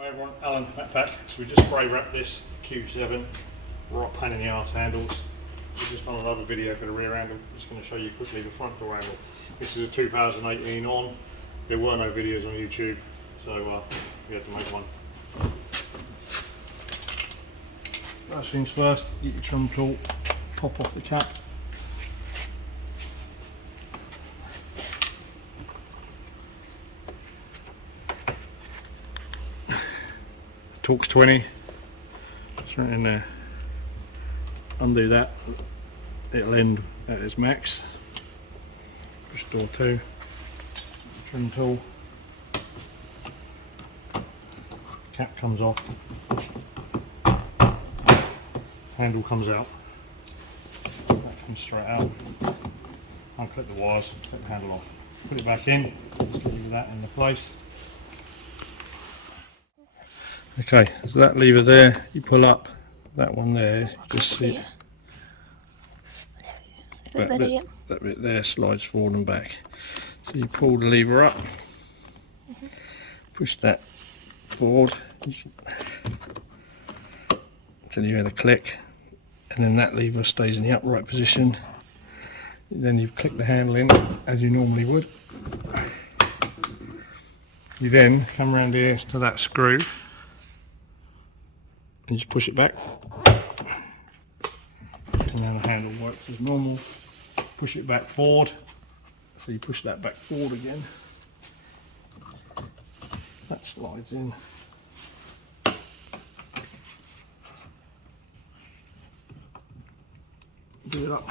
Hi everyone, Alan back. So we just spray wrapped this Q7, right pain in the arse handles. We're just on another video for the rear handle. I'm just going to show you quickly the front door handle. This is a 2018 on. There were no videos on YouTube, so we had to make one. First things first, get your trim tool, pop off the cap. Torx 20, it's right in there. Undo that, it'll end at its max. Push door 2, trim tool, cap comes off, handle comes out, that comes straight out. Unclip the wires, clip the handle off, put it back in, just leave that in the place. Okay, so that lever there, you pull up, that one there, just see it. That bit there slides forward and back. So you pull the lever up, push that forward until you hear the click, and then that lever stays in the upright position. Then you click the handle in as you normally would. You then come around here to that screw and just push it back, and then the handle works as normal. Push it back forward, so you push that back forward again, that slides in. Do it up.